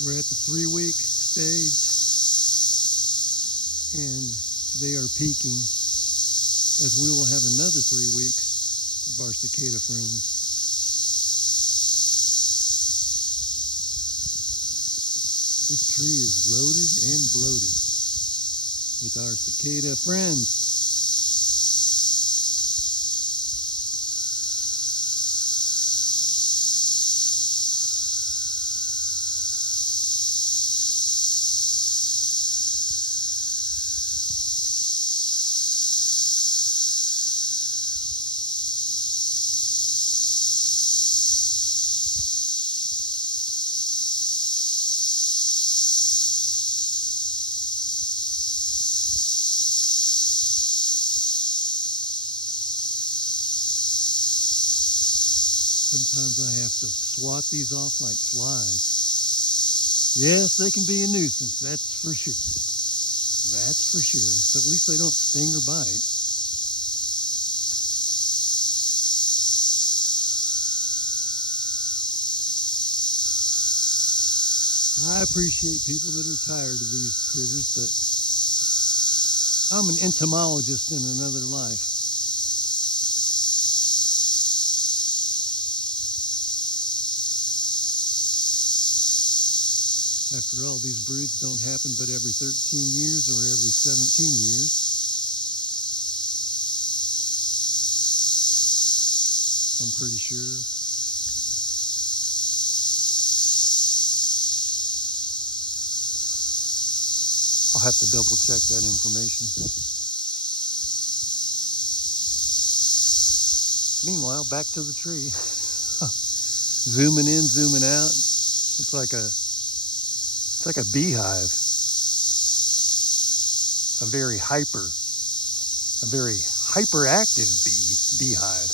We're at the 3-week stage, and they are peaking, as we will have another 3 weeks of our cicada friends. This tree is loaded and bloated with our cicada friends. Sometimes I have to swat these off like flies. Yes, they can be a nuisance, that's for sure. That's for sure. But at least they don't sting or bite. I appreciate people that are tired of these critters, but I'm an entomologist in another life. After all, these broods don't happen but every 13 years or every 17 years. I'm pretty sure. I'll have to double check that information. Meanwhile, back to the tree. Zooming in, zooming out. It's like a beehive. A very hyperactive beehive.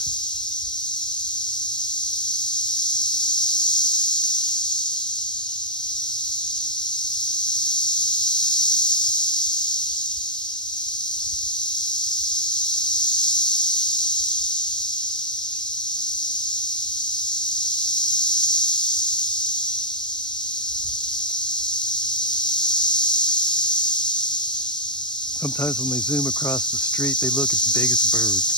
Sometimes when they zoom across the street, they look as big as birds.